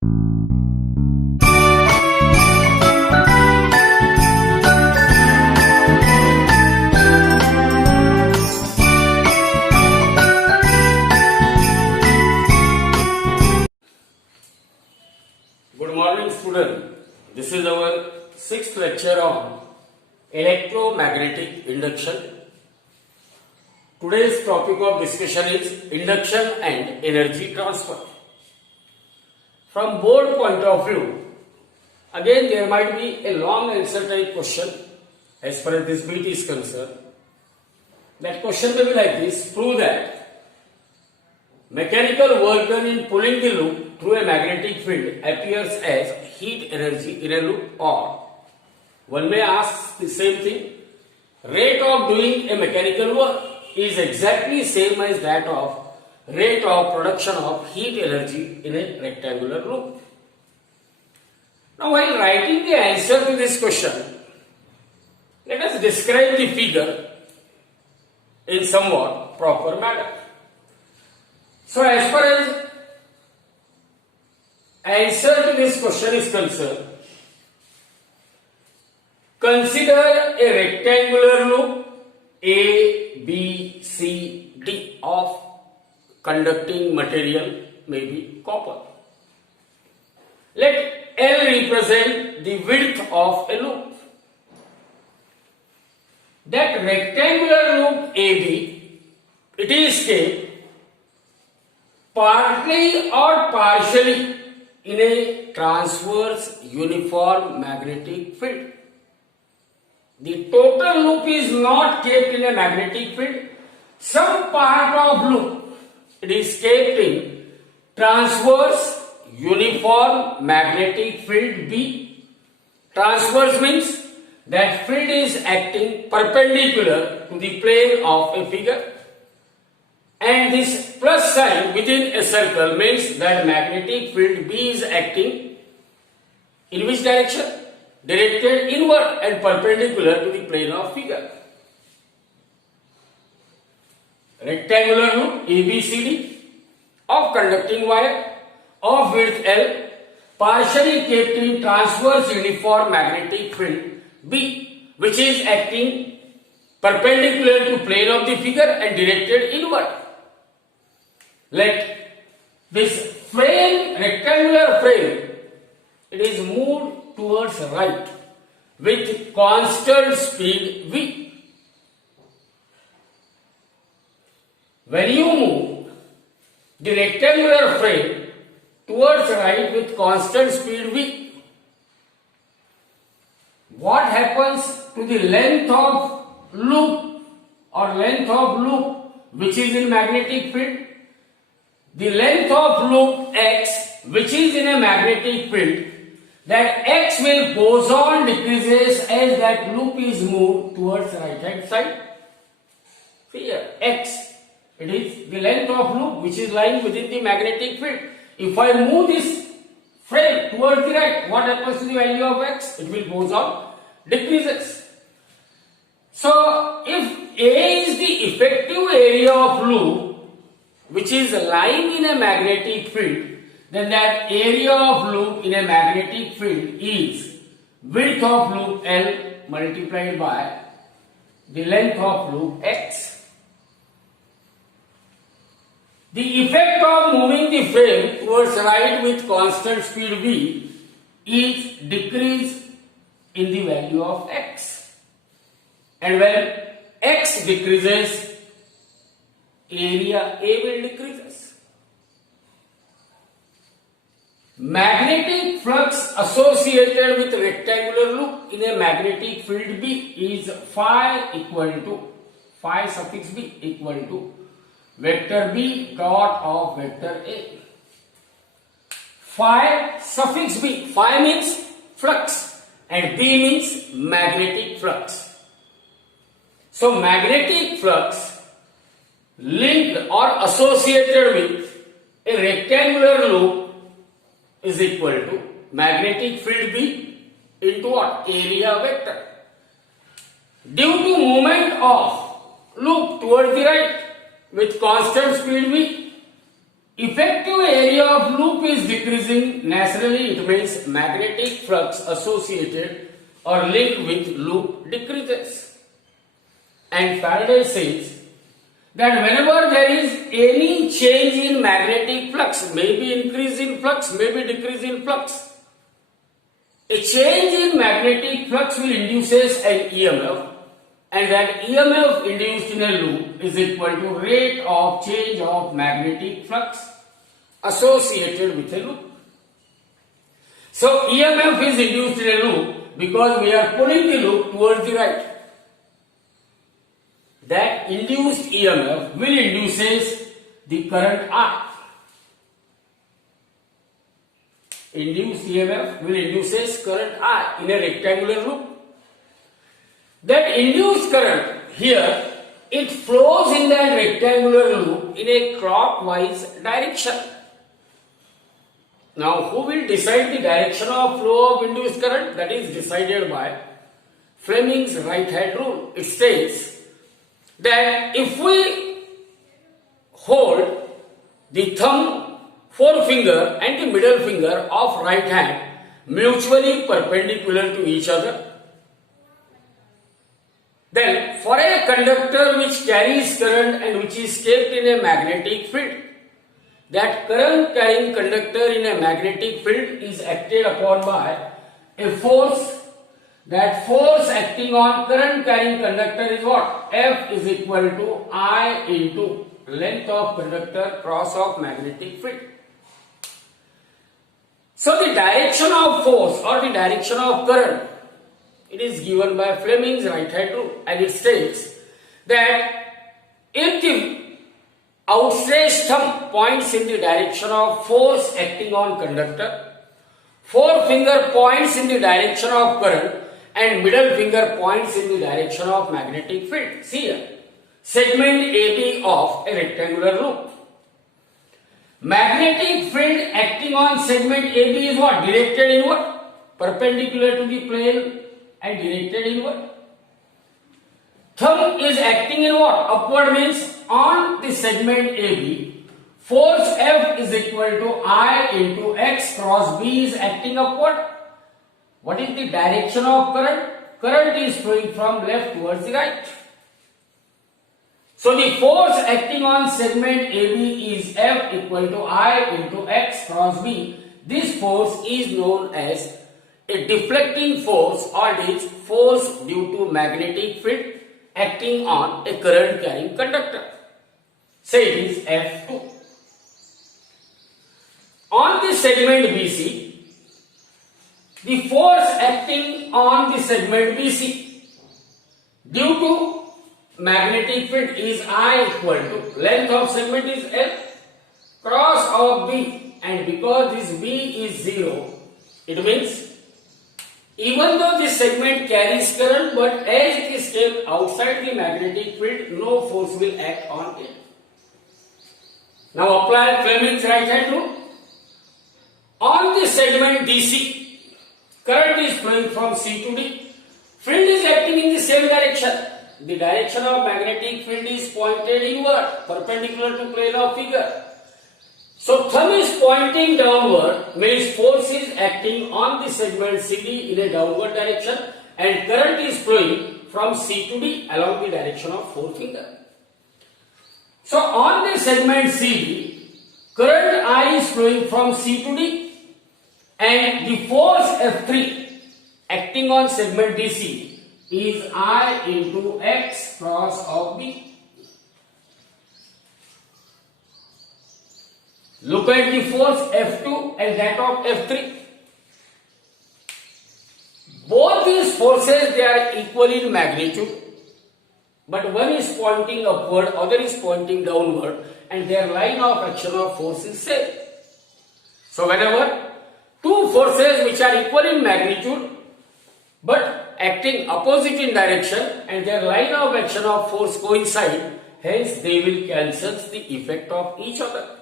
Good morning, student. This is our sixth lecture on electromagnetic induction. Today's topic of discussion is induction and energy transfer. From board point of view, again there might be a long answer type question as far as this bit is concerned. That question may be like this: prove that mechanical work done in pulling the loop through a magnetic field appears as heat energy in a loop, or one may ask the same thing, rate of doing a mechanical work is exactly same as that of rate of production of heat energy in a rectangular loop. Now while writing the answer to this question, let us describe the figure in somewhat proper manner. So as far as answer to this question is concerned, consider a rectangular loop A, B, C, D of conducting material, maybe copper. Let L represent the width of a loop. That rectangular loop AB, it is kept partly or partially in a transverse uniform magnetic field. The total loop is not kept in a magnetic field. Some part of loop, it is kept in transverse uniform magnetic field B. Transverse means that field is acting perpendicular to the plane of a figure. And this plus sign within a circle means that magnetic field B is acting in which direction? Directed inward and perpendicular to the plane of figure. Rectangular loop ABCD of conducting wire of width L, partially kept in transverse uniform magnetic field B, which is acting perpendicular to plane of the figure and directed inward. Let this frame, rectangular frame, it is moved towards right with constant speed V. When you move the rectangular frame towards right with constant speed V, what happens to the length of loop or length of loop which is in magnetic field? The length of loop X which is in a magnetic field, that X will goes on decreases as that loop is moved towards right hand side. See here, X, it is the length of loop which is lying within the magnetic field. If I move this frame towards the right, what happens to the value of X? It will goes on decreases. So if A is the effective area of loop which is lying in a magnetic field, then that area of loop in a magnetic field is width of loop L multiplied by the length of loop X. The effect of moving the frame towards right with constant speed V is decrease in the value of X. And when X decreases, area A will decreases. Magnetic flux associated with rectangular loop in a magnetic field B is phi equal to, phi suffix B equal to vector B dot of vector A. Phi suffix B, phi means flux and B means magnetic flux. So magnetic flux linked or associated with a rectangular loop is equal to magnetic field B into what? Area vector. Due to movement of loop towards the right with constant speed V, effective area of loop is decreasing, naturally it means magnetic flux associated or linked with loop decreases. And Faraday says that whenever there is any change in magnetic flux, maybe increase in flux, maybe decrease in flux, a change in magnetic flux will induces an EMF, and that EMF induced in a loop is equal to rate of change of magnetic flux associated with a loop. So EMF is induced in a loop because we are pulling the loop towards the right. That induced EMF will induces the current I. Induced EMF will induces current I in a rectangular loop. That induced current here, it flows in that rectangular loop in a clockwise direction. Now, who will decide the direction of flow of induced current? That is decided by Fleming's right hand rule. It states that if we hold the thumb, forefinger and the middle finger of right hand mutually perpendicular to each other, then for a conductor which carries current and which is kept in a magnetic field, that current carrying conductor in a magnetic field is acted upon by a force. That force acting on current carrying conductor is what? F is equal to I into length of conductor cross of magnetic field. So the direction of force or the direction of current, it is given by Fleming's right hand rule, and it states that if the outstretched thumb points in the direction of force acting on conductor, forefinger points in the direction of current, and middle finger points in the direction of magnetic field. See here, segment AB of a rectangular loop. Magnetic field acting on segment AB is what? Directed inward, perpendicular to the plane and directed inward. Thumb is acting in what? Upward means on the segment AB. Force F is equal to I into X cross B is acting upward. What is the direction of current? Current is flowing from left towards the right. So the force acting on segment AB is F equal to I into X cross B. This force is known as a deflecting force, or it is force due to magnetic field acting on a current carrying conductor. Say it is F2. On the segment BC, the force acting on the segment BC due to magnetic field is I equal to length of segment is L cross of B, and because this B is 0, it means even though this segment carries current, but as it is kept outside the magnetic field, no force will act on it. Now apply Fleming's right hand rule. On the segment DC, current is flowing from C to D. Field is acting in the same direction. The direction of magnetic field is pointed inward, perpendicular to plane of figure. So thumb is pointing downward, means force is acting on the segment CD in a downward direction, and current is flowing from C to D along the direction of forefinger. So on the segment CD, current I is flowing from C to D, and the force F3 acting on segment DC is I into X cross of B. Look at the force F2 and that of F3. Both these forces, they are equal in magnitude, but one is pointing upward, other is pointing downward, and their line of action of force is same. So whenever two forces which are equal in magnitude but acting opposite in direction and their line of action of force coincide, hence they will cancel the effect of each other.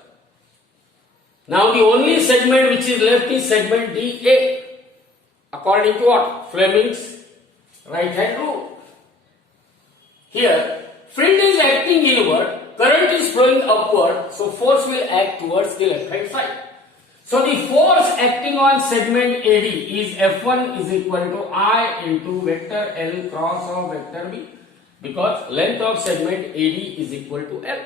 Now the only segment which is left is segment DA, according to what? Fleming's right hand rule. Here, field is acting inward current is flowing upward, so force will act towards the left hand side. So the force acting on segment AD is F1 is equal to I into vector L cross of vector B, because length of segment AD is equal to L.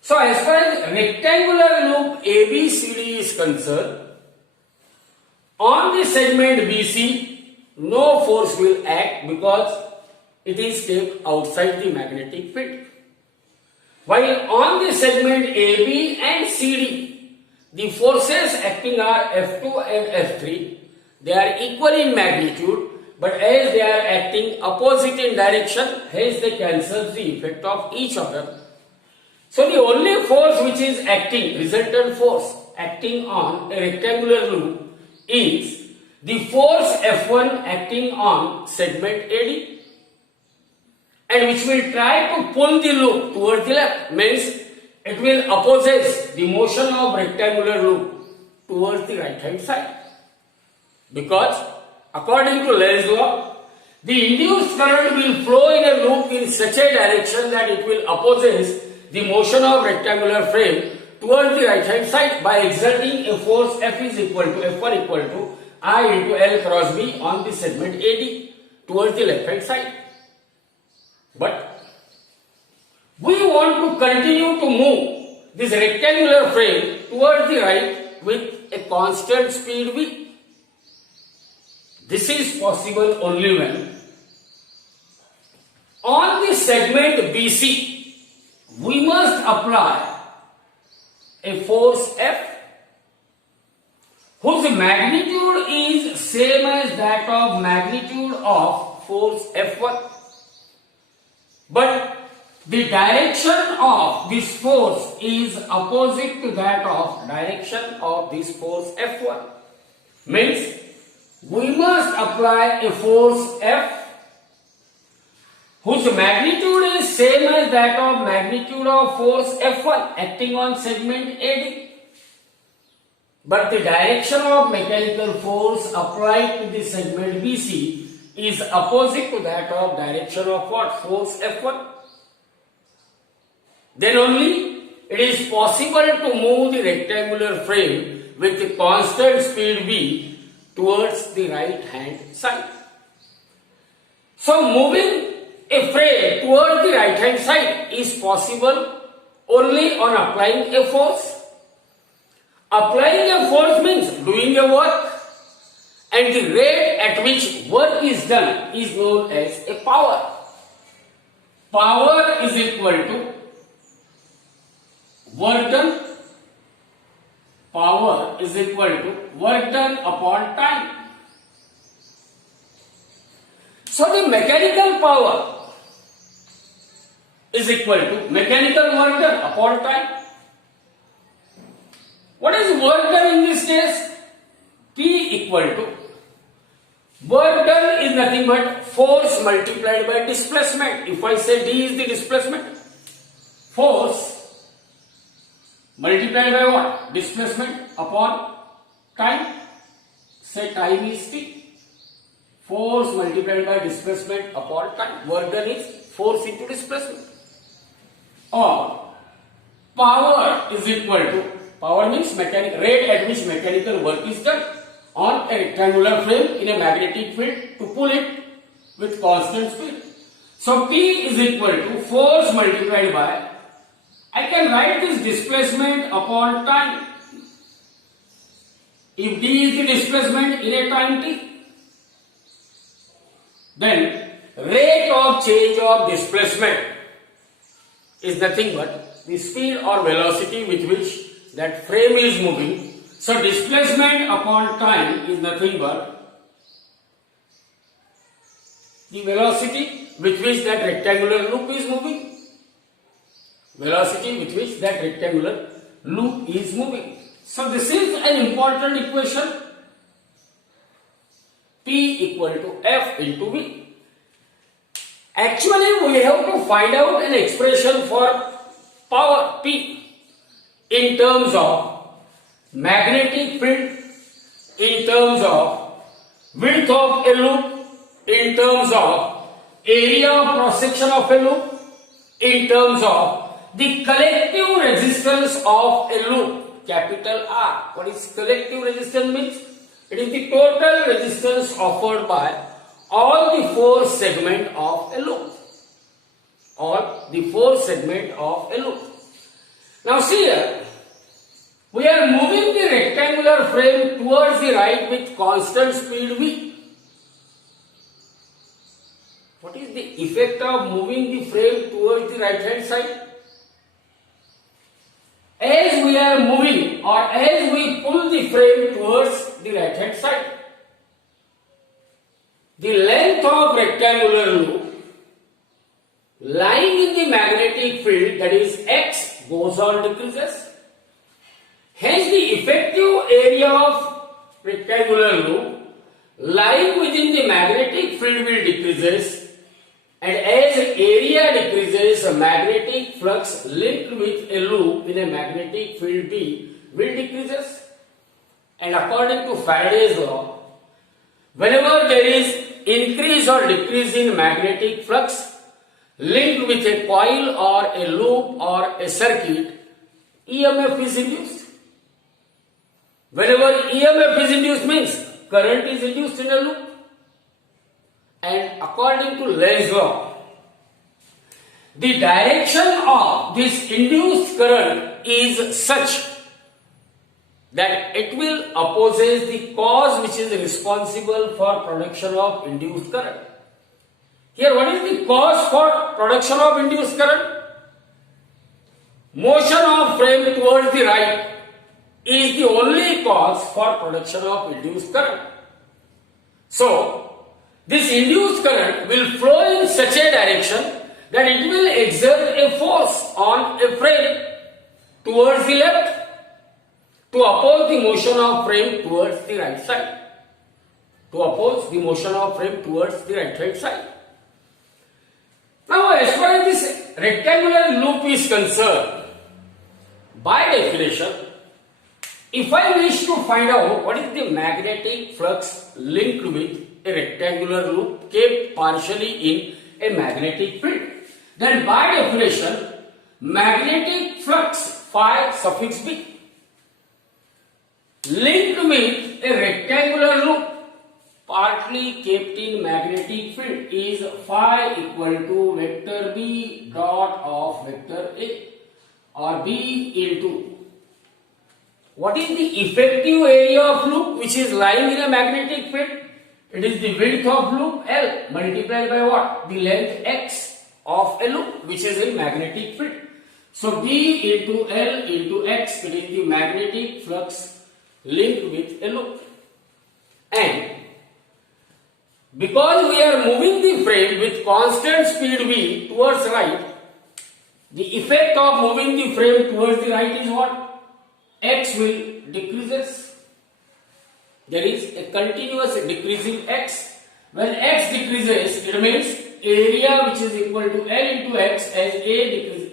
So as far as rectangular loop ABCD is concerned, on the segment BC, no force will act because it is kept outside the magnetic field. While on the segment AB and CD, the forces acting are F2 and F3. They are equal in magnitude, but as they are acting opposite in direction, hence they cancel the effect of each other. So the only force which is acting, resultant force acting on a rectangular loop, is the force F1 acting on segment AD, and which will try to pull the loop towards the left, means it will opposes the motion of rectangular loop towards the right hand side. Because according to Lenz's law, the induced current will flow in a loop in such a direction that it will opposes the motion of rectangular frame towards the right hand side by exerting a force F is equal to F1 equal to I into L cross B on the segment AD towards the left hand side. But we want to continue to move this rectangular frame towards the right with a constant speed v. This is possible only when on the segment BC we must apply a force F whose magnitude is same as that of magnitude of force F1. But the direction of this force is opposite to that of direction of this force F1. Means we must apply a force F whose magnitude is same as that of magnitude of force F1 acting on segment AD. But the direction of mechanical force applied to the segment BC is opposite to that of direction of what? Force F1. Then only it is possible to move the rectangular frame with a constant speed v towards the right hand side. So moving a frame towards the right hand side is possible only on applying a force. Applying a force means doing a work, and the rate at which work is done is known as a power. Power is equal to work done. Power is equal to work done upon time. So the mechanical power is equal to mechanical work done upon time. What is work done in this case? P equal to work done is nothing but force multiplied by displacement. If I say D is the displacement, force multiplied by what? Displacement upon time. Say time is T. Force multiplied by displacement upon time. Work done is force into displacement. Or power is equal to, power means rate at which mechanical work is done on a rectangular frame in a magnetic field to pull it with constant speed. So P is equal to force multiplied by, I can write this displacement upon time. If D is the displacement in a time t, then rate of change of displacement is nothing but the speed or velocity with which that frame is moving. So displacement upon time is nothing but the velocity with which that rectangular loop is moving. Velocity with which that rectangular loop is moving. So this is an important equation. P equal to F into V. Actually, we have to find out an expression for power P in terms of magnetic field, in terms of width of a loop, in terms of area of cross section of a loop, in terms of the collective resistance of a loop, capital R. What is collective resistance means? It is the total resistance offered by all the four segments of a loop. All the four segments of a loop. Now see here, we are moving the rectangular frame towards the right with constant speed v. What is the effect of moving the frame towards the right hand side? As we are moving or as we pull the frame towards the right hand side, the length of rectangular loop lying in the magnetic field, that is x, goes on decreases. Hence the effective area of rectangular loop lying within the magnetic field will decreases, and as area decreases, a magnetic flux linked with a loop in a magnetic field B will decreases. And according to Faraday's law, whenever there is increase or decrease in magnetic flux linked with a coil or a loop or a circuit, EMF is induced. Whenever EMF is induced means current is induced in a loop. And according to Lenz's law, the direction of this induced current is such that it will opposes the cause which is responsible for production of induced current. Here, what is the cause for production of induced current? Motion of frame towards the right is the only cause for production of induced current. So, this induced current will flow in such a direction that it will exert a force on a frame towards the left to oppose the motion of frame towards the right side. To oppose the motion of frame towards the right hand side. Now, as far as this rectangular loop is concerned, by definition, if I wish to find out what is the magnetic flux linked with a rectangular loop kept partially in a magnetic field, then by definition, magnetic flux phi suffix b linked with a rectangular loop partly kept in magnetic field is phi equal to vector b dot of vector a, or b into what is the effective area of loop which is lying in a magnetic field? It is the width of loop L multiplied by what? The length x of a loop which is in magnetic field. So B into L into x, it is the magnetic flux linked with a loop. And because we are moving the frame with constant speed v towards right, the effect of moving the frame towards the right is what? X will decreases. There is a continuous decreasing x. When x decreases, it means area which is equal to L into x. As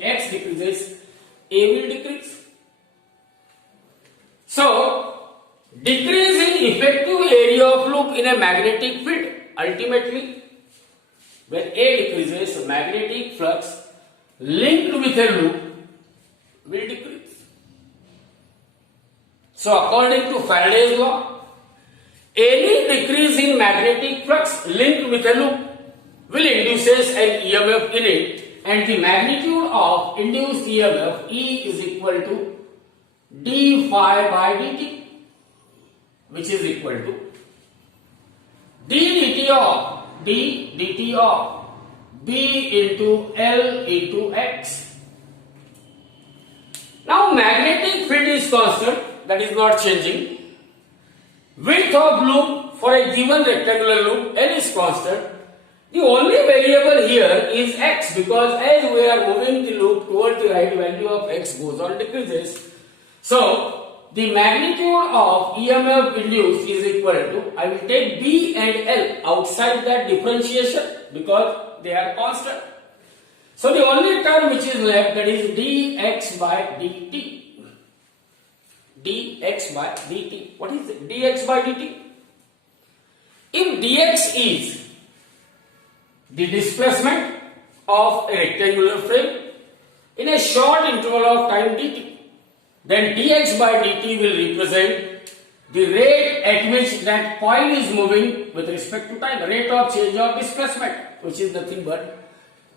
x decreases, A will decrease. So, decrease in effective area of loop in a magnetic field. Ultimately, when A decreases, magnetic flux linked with a loop will decrease. So, according to Faraday's law, any decrease in magnetic flux linked with a loop will induces an EMF in it, and the magnitude of induced EMF E is equal to d phi by dt, which is equal to d dt of B into L into x. Now magnetic field is constant, that is not changing. Width of loop for a given rectangular loop L is constant. The only variable here is x, because as we are moving the loop towards the right, value of x goes on decreases. So the magnitude of EMF induced is equal to, I will take B and L outside that differentiation because they are constant. So the only term which is left, that is dx by dt. dx by dt. What is it? Dx by dt? If dx is the displacement of a rectangular frame in a short interval of time dt. Then dx by dt will represent the rate at which that point is moving with respect to time, the rate of change of displacement, which is nothing but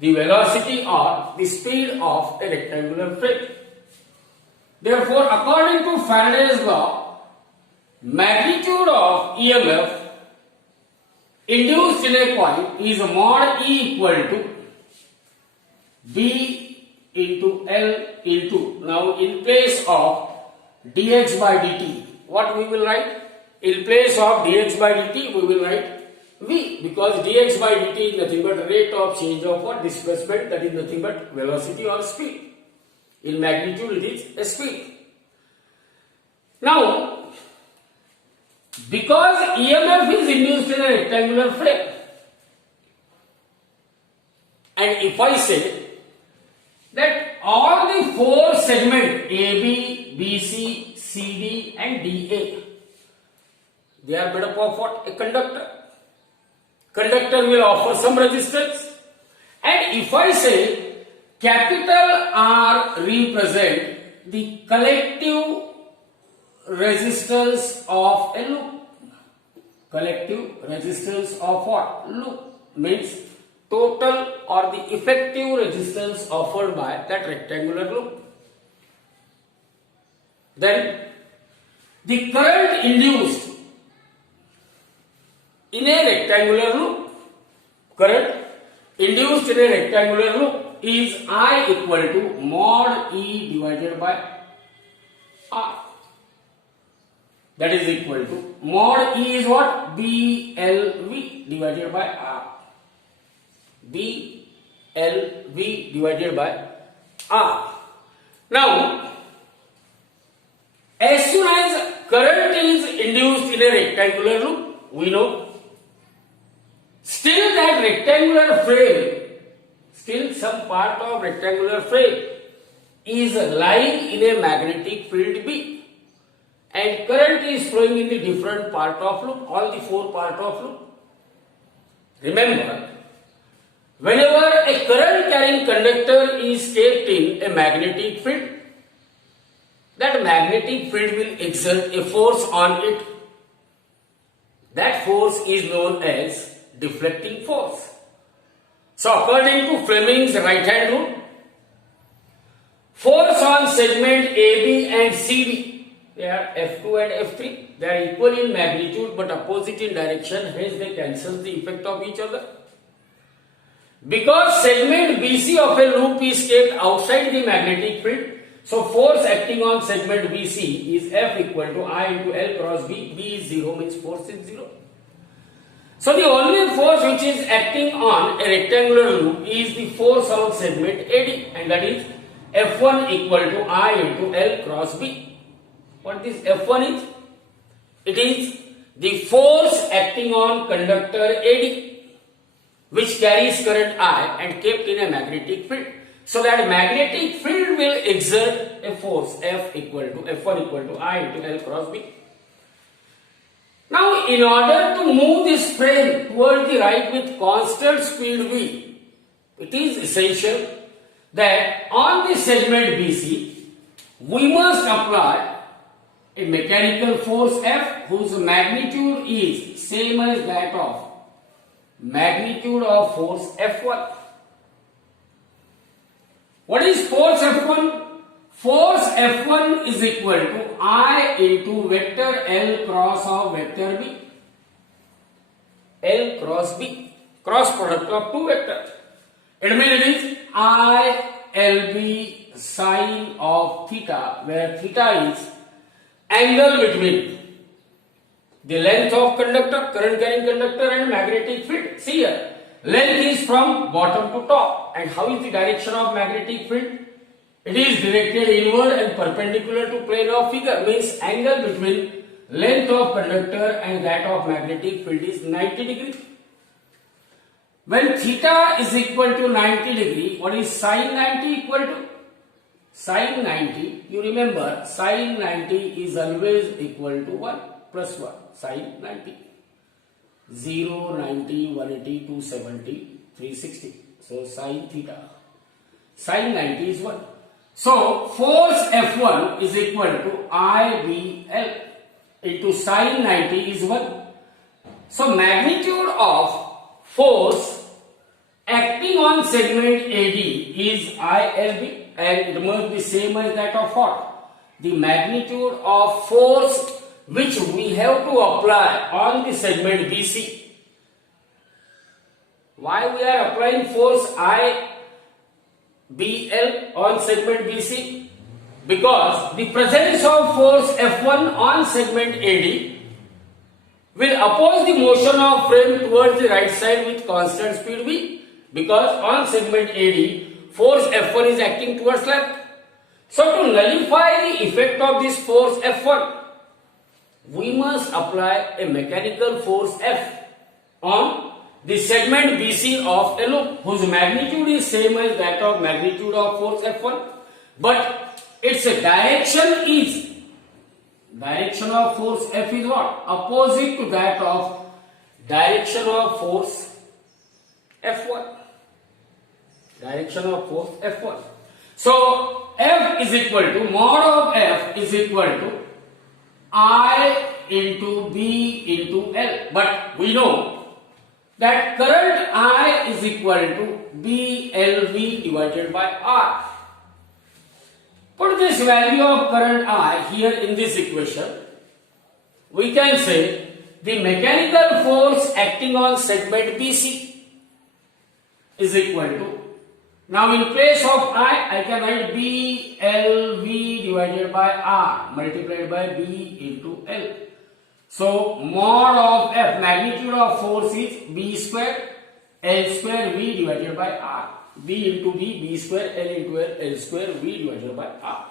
the velocity or the speed of a rectangular frame. Therefore, according to Faraday's law, magnitude of EMF induced in a point is mod E equal to B into L into, now in place of dx by dt, what we will write? In place of dx by dt, we will write v, because dx by dt is nothing but rate of change of what? Displacement, that is nothing but velocity or speed. In magnitude, it is a speed. Now, because EMF is induced in a rectangular frame, and if I say that all the four segments AB, BC, CD and DA, they are made up of what? A conductor. Conductor will offer some resistance, and if I say capital R represent the collective resistance of a loop. Collective resistance of what? Loop means total or the effective resistance offered by that rectangular loop. Then the current induced in a rectangular loop, current induced in a rectangular loop is I equal to mod E divided by R. That is equal to mod E is what? BLV divided by R. BLV divided by R. Now, as soon as current is induced in a rectangular loop, we know still that rectangular frame, still some part of rectangular frame is lying in a magnetic field B. And current is flowing in the different part of loop, all the four part of loop. Remember, whenever a current carrying conductor is kept in a magnetic field, that magnetic field will exert a force on it. That force is known as deflecting force. So according to Fleming's right hand rule, force on segment AB and CD, they are F2 and F3. They are equal in magnitude but opposite in direction, hence they cancel the effect of each other. Because segment BC of a loop is kept outside the magnetic field, so force acting on segment BC is F equal to I into L cross B. B is 0, means force is 0. So the only force which is acting on a rectangular loop is the force on segment AD, and that is F1 equal to I into L cross B. What this F1 is? It is the force acting on conductor AD, which carries current I and kept in a magnetic field. So that magnetic field will exert a force F equal to F1 equal to I into L cross B. Now, in order to move this frame towards the right with constant speed V, it is essential that on the segment BC, we must apply a mechanical force F whose magnitude is same as that of magnitude of force F1. What is force F1? Force F1 is equal to I into vector L cross of vector B. L cross B, cross product of two vectors. It means it is I LB sine of theta, where theta is angle between the length of conductor, current carrying conductor and magnetic field. See here, length is from bottom to top, and how is the direction of magnetic field? It is directed inward and perpendicular to plane of figure, means angle between length of conductor and that of magnetic field is 90 degree. When theta is equal to 90 degree, what is sine 90 equal to? Sine 90, you remember, sine 90 is always equal to 1 plus 1, sine 90. 0, 90, 180, 270, 360. So sin theta. Sin 90 is 1. So force F1 is equal to IBL into sin 90 is 1. So magnitude of force acting on segment AD is ILB, and it must be same as that of what? The magnitude of force which we have to apply on the segment BC. Why we are applying force IBL on segment BC? Because the presence of force F1 on segment AD will oppose the motion of frame towards the right side with constant speed v, because on segment AD force F1 is acting towards left. So to nullify the effect of this force F1, we must apply a mechanical force F on the segment BC of a loop whose magnitude is same as that of magnitude of force F1, but its direction of force F is what? Opposite to that of direction of force F1. Direction of force F1. So F is equal to mod of F is equal to I into B into L. But we know that current I is equal to BLV divided by R. Put this value of current I here in this equation. We can say the mechanical force acting on segment BC is equal to, now in place of I can write BLV divided by R multiplied by B into L. So mod of F, magnitude of force is B square L square V divided by R. B into B square, L into L square, V divided by R.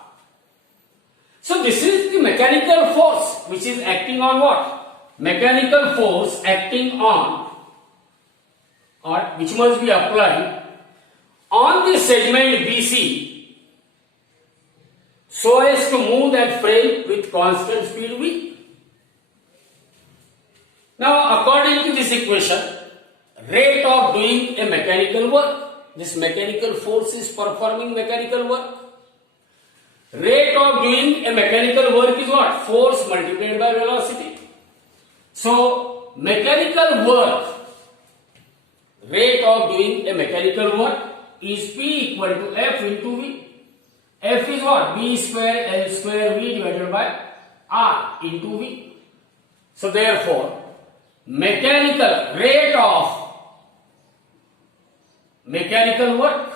So this is the mechanical force which is acting on what? Mechanical force acting on, or which must be applied on the segment BC so as to move that frame with constant speed V. Now according to this equation, rate of doing a mechanical work, this mechanical force is performing mechanical work. Rate of doing a mechanical work is what? Force multiplied by velocity. So mechanical work, rate of doing a mechanical work is P equal to F into V. F is what? B square L square V divided by R into V. So therefore, mechanical rate of mechanical work,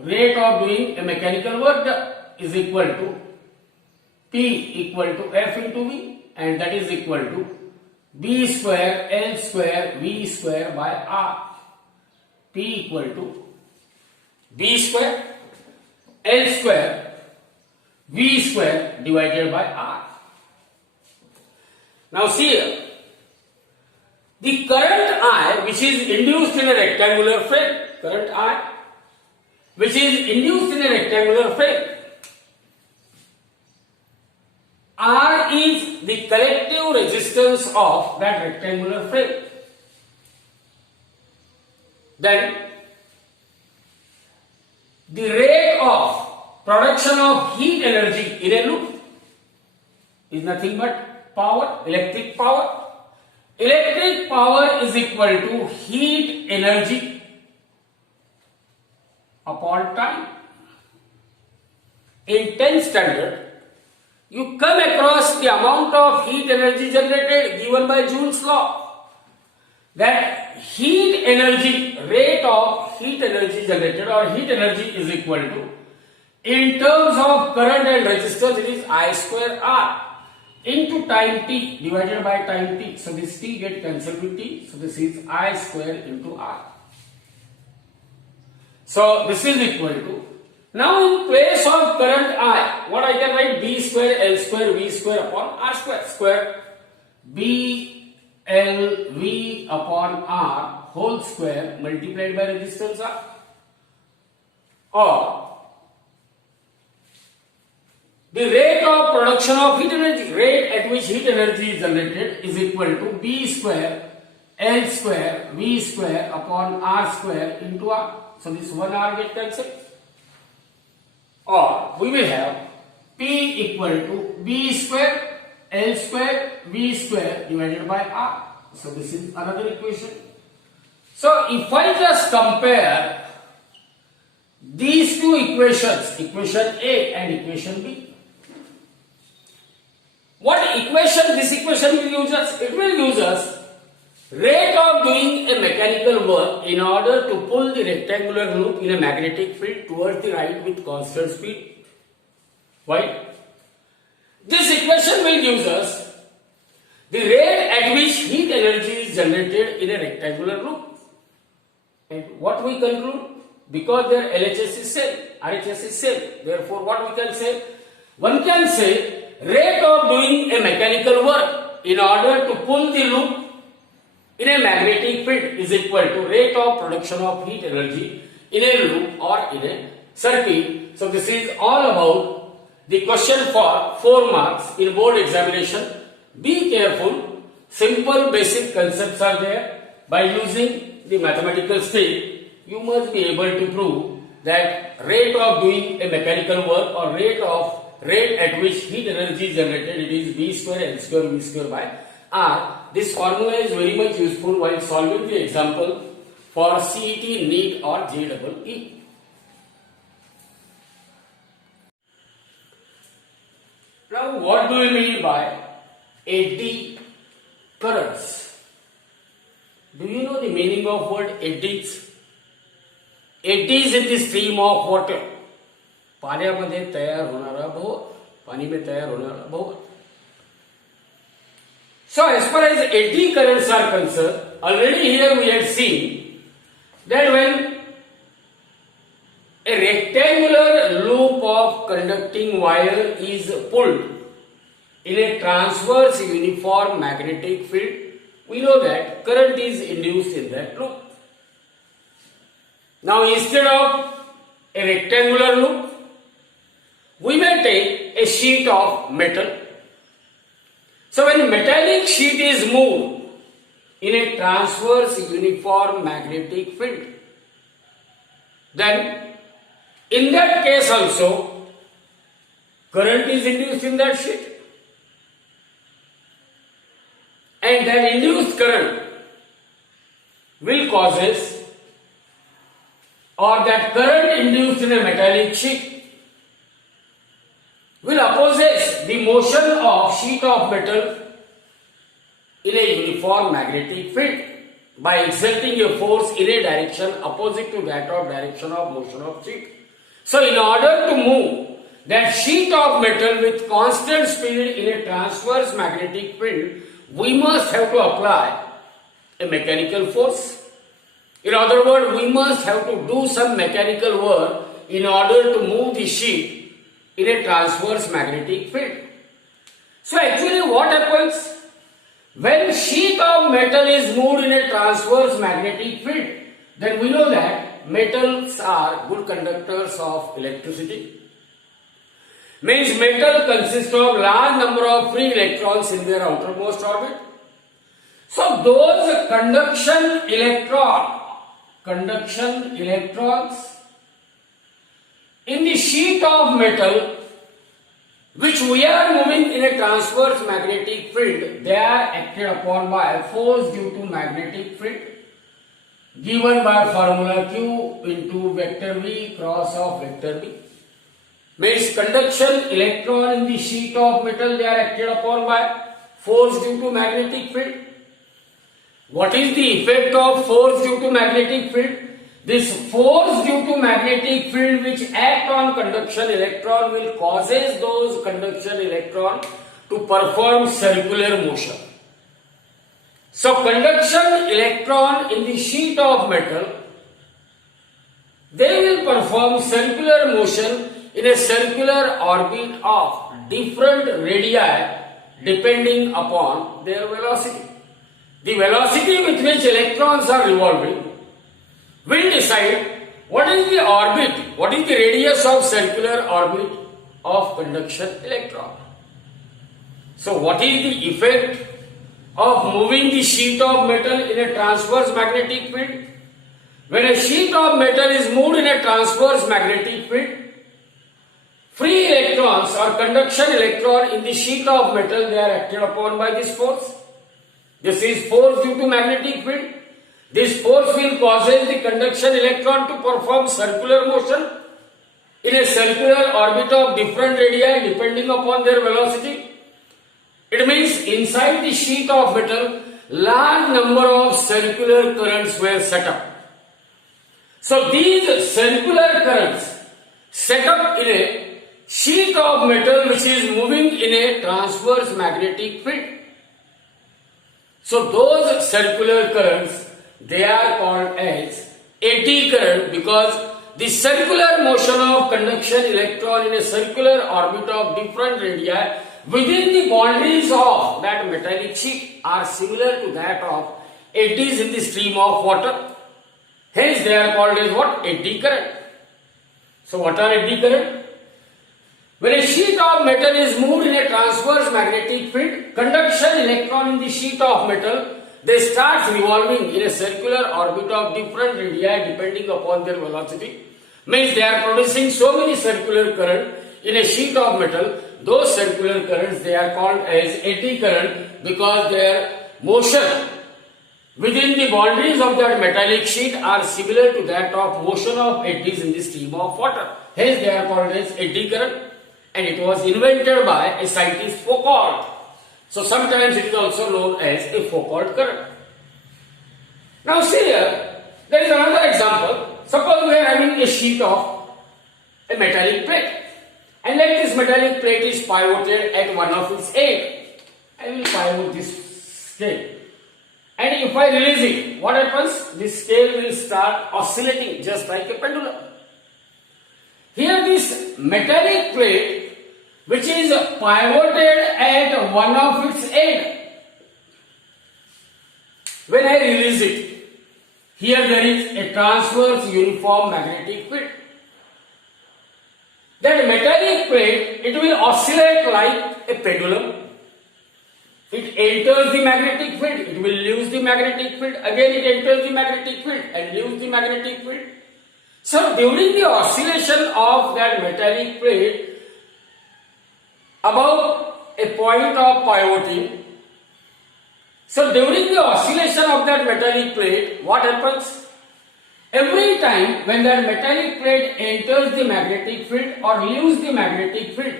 rate of doing a mechanical work is equal to P equal to F into V, and that is equal to B square L square V square by R. P equal to B square L square V square divided by R. Now see here, the current I which is induced in a rectangular frame, current I which is induced in a rectangular frame, R is the collective resistance of that rectangular frame. Then the rate of production of heat energy in a loop is nothing but power, electric power. Electric power is equal to heat energy upon time. In 10th standard, you come across the amount of heat energy generated given by Joule's law. That heat energy, rate of heat energy generated or heat energy is equal to, in terms of current and resistance, it is I square R into time t divided by time t. So this t get cancelled with t. So this is I square into R. So this is equal to, now in place of current I, what I can write? B square L square V square upon R square. Square B L V upon R whole square multiplied by resistance R. Or the rate of production of heat energy, rate at which heat energy is generated, is equal to B square L square V square upon R square into R. So this one R get cancelled. Or we will have P equal to B square L square V square divided by R. So this is another equation. So if I just compare these two equations, equation A and equation B, what equation this equation will use us? It will use us rate of doing a mechanical work in order to pull the rectangular loop in a magnetic field towards the right with constant speed. Why? This equation will use us the rate at which heat energy is generated in a rectangular loop. And what we conclude? Because their LHS is same, RHS is same. Therefore, what we can say? One can say rate of doing a mechanical work in order to pull the loop in a magnetic field is equal to rate of production of heat energy in a loop or in a circuit. So this is all about the question for 4 marks in board examination. Be careful, simple basic concepts are there. By using the mathematical skill, you must be able to prove that rate of doing a mechanical work or rate at which heat energy is generated, it is B square L square V square by R. This formula is very much useful while solving the example for CET, NEET or JEE. Now what do we mean by eddy currents? Do you know the meaning of word eddies? Eddies in the stream of water. पाण्यामध्ये तयार होणारा भोवत, पाणी में तयार होणारा भोवत. So as far as eddy currents are concerned, already here we had seen that when a rectangular loop of conducting wire is pulled in a transverse uniform magnetic field, we know that current is induced in that loop. Now instead of a rectangular loop, we may take a sheet of metal. So when a metallic sheet is moved in a transverse uniform magnetic field, then in that case also current is induced in that sheet. And that induced current will causes, or that current induced in a metallic sheet will opposes the motion of sheet of metal in a uniform magnetic field by exerting a force in a direction opposite to that of direction of motion of sheet. So in order to move that sheet of metal with constant speed in a transverse magnetic field, we must have to apply a mechanical force. In other words, we must have to do some mechanical work in order to move the sheet in a transverse magnetic field. So actually what happens? When sheet of metal is moved in a transverse magnetic field, then we know that metals are good conductors of electricity. Means metal consists of large number of free electrons in their outermost orbit. So those conduction electrons in the sheet of metal which we are moving in a transverse magnetic field, they are acted upon by force due to magnetic field given by formula Q into vector V cross of vector B. Means conduction electron in the sheet of metal, they are acted upon by force due to magnetic field. What is the effect of force due to magnetic field? This force due to magnetic field which act on conduction electron will causes those conduction electron to perform circular motion. So conduction electron in the sheet of metal, they will perform circular motion in a circular orbit of different radii depending upon their velocity. The velocity with which electrons are revolving will decide what is the orbit, what is the radius of circular orbit of conduction electron. So what is the effect of moving the sheet of metal in a transverse magnetic field. When a sheet of metal is moved in a transverse magnetic field, free electrons or conduction electron in the sheet of metal, they are acted upon by this force. This is force due to magnetic field. This force will causes the conduction electron to perform circular motion in a circular orbit of different radii depending upon their velocity. It means inside the sheet of metal, large number of circular currents were set up. So these circular currents set up in a sheet of metal which is moving in a transverse magnetic field. So those circular currents, they are called as eddy current, because the circular motion of conduction electron in a circular orbit of different radii within the boundaries of that metallic sheet are similar to that of eddies in the stream of water. Hence they are called as what? Eddy current. So what are eddy current? When a sheet of metal is moved in a transverse magnetic field, conduction electron in the sheet of metal, they start revolving in a circular orbit of different radii depending upon their velocity. Means they are producing so many circular current in a sheet of metal. Those circular currents, they are called as eddy current because their motion within the boundaries of that metallic sheet are similar to that of motion of eddies in the stream of water. Hence they are called as eddy current, and it was invented by a scientist Foucault. So sometimes it is also known as a Foucault current. Now see here, there is another example. Suppose we are having a sheet of a metallic plate, and let this metallic plate is pivoted at one of its ends. I will pivot this scale. And if I release it, what happens? This scale will start oscillating just like a pendulum. Here this metallic plate, which is pivoted at one of its ends, when I release it, here there is a transverse uniform magnetic field. That metallic plate, it will oscillate like a pendulum. It enters the magnetic field, it will lose the magnetic field, again it enters the magnetic field and leaves the magnetic field. So during the oscillation of that metallic plate above a point of pivoting, so during the oscillation of that metallic plate, what happens? Every time when that metallic plate enters the magnetic field or leaves the magnetic field,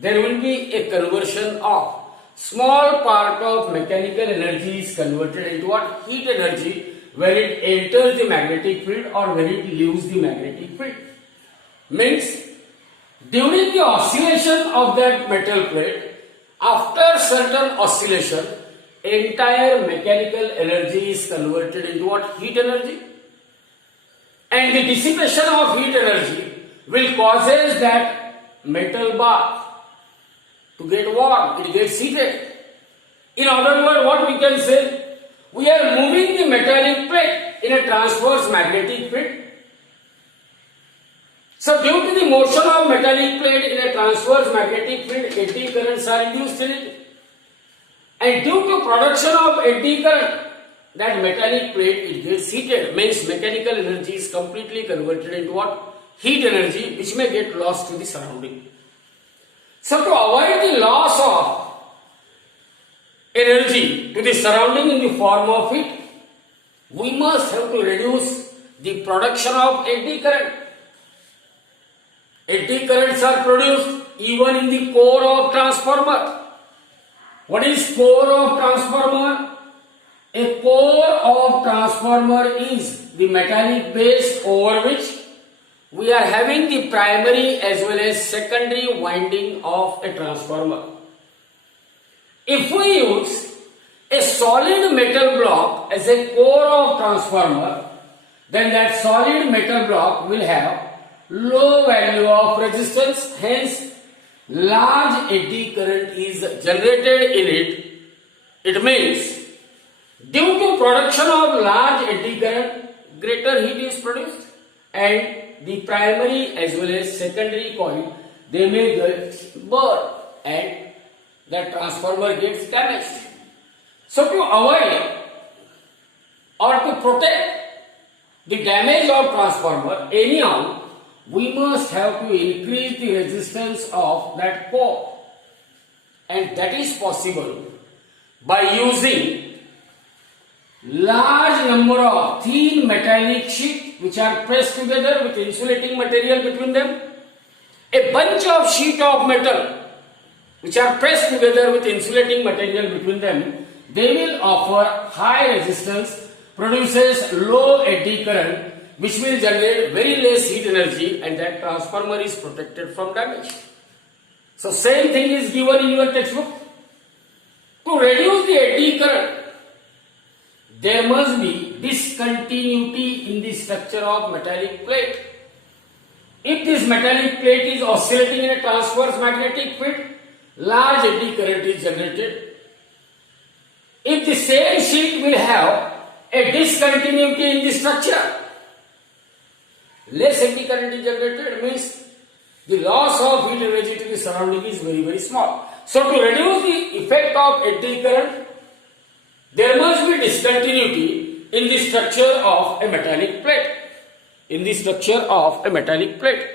there will be a conversion of small part of mechanical energy is converted into what? Heat energy when it enters the magnetic field or when it leaves the magnetic field. Means during the oscillation of that metal plate, after certain oscillation, entire mechanical energy is converted into what? Heat energy. And the dissipation of heat energy will causes that metal bar to get warm, it gets heated. In other words, what we can say? We are moving the metallic plate in a transverse magnetic field. So due to the motion of metallic plate in a transverse magnetic field, eddy currents are induced in it. And due to production of eddy current, that metallic plate, it gets heated. Means mechanical energy is completely converted into what? Heat energy, which may get lost to the surrounding. So to avoid the loss of energy to the surrounding in the form of heat, we must have to reduce the production of eddy current. Eddy currents are produced even in the core of transformer. What is core of transformer? A core of transformer is the metallic base over which we are having the primary as well as secondary winding of a transformer. If we use a solid metal block as a core of transformer, then that solid metal block will have low value of resistance, hence large eddy current is generated in it. It means due to production of large eddy current, greater heat is produced and the primary as well as secondary coil, they may get burned and the transformer gets damaged. So to avoid or to protect the damage of transformer, anyhow, we must have to increase the resistance of that core. And that is possible by using large number of thin metallic sheets which are pressed together with insulating material between them. A bunch of sheet of metal which are pressed together with insulating material between them, they will offer high resistance, produces low eddy current, which will generate very less heat energy, and that transformer is protected from damage. So same thing is given in your textbook. To reduce the eddy current, there must be discontinuity in the structure of metallic plate. If this metallic plate is oscillating in a transverse magnetic field, large eddy current is generated. If the same sheet will have a discontinuity in the structure, less eddy current is generated, means the loss of heat energy to the surrounding is very, very small. So to reduce the effect of eddy current, there must be discontinuity in the structure of a metallic plate.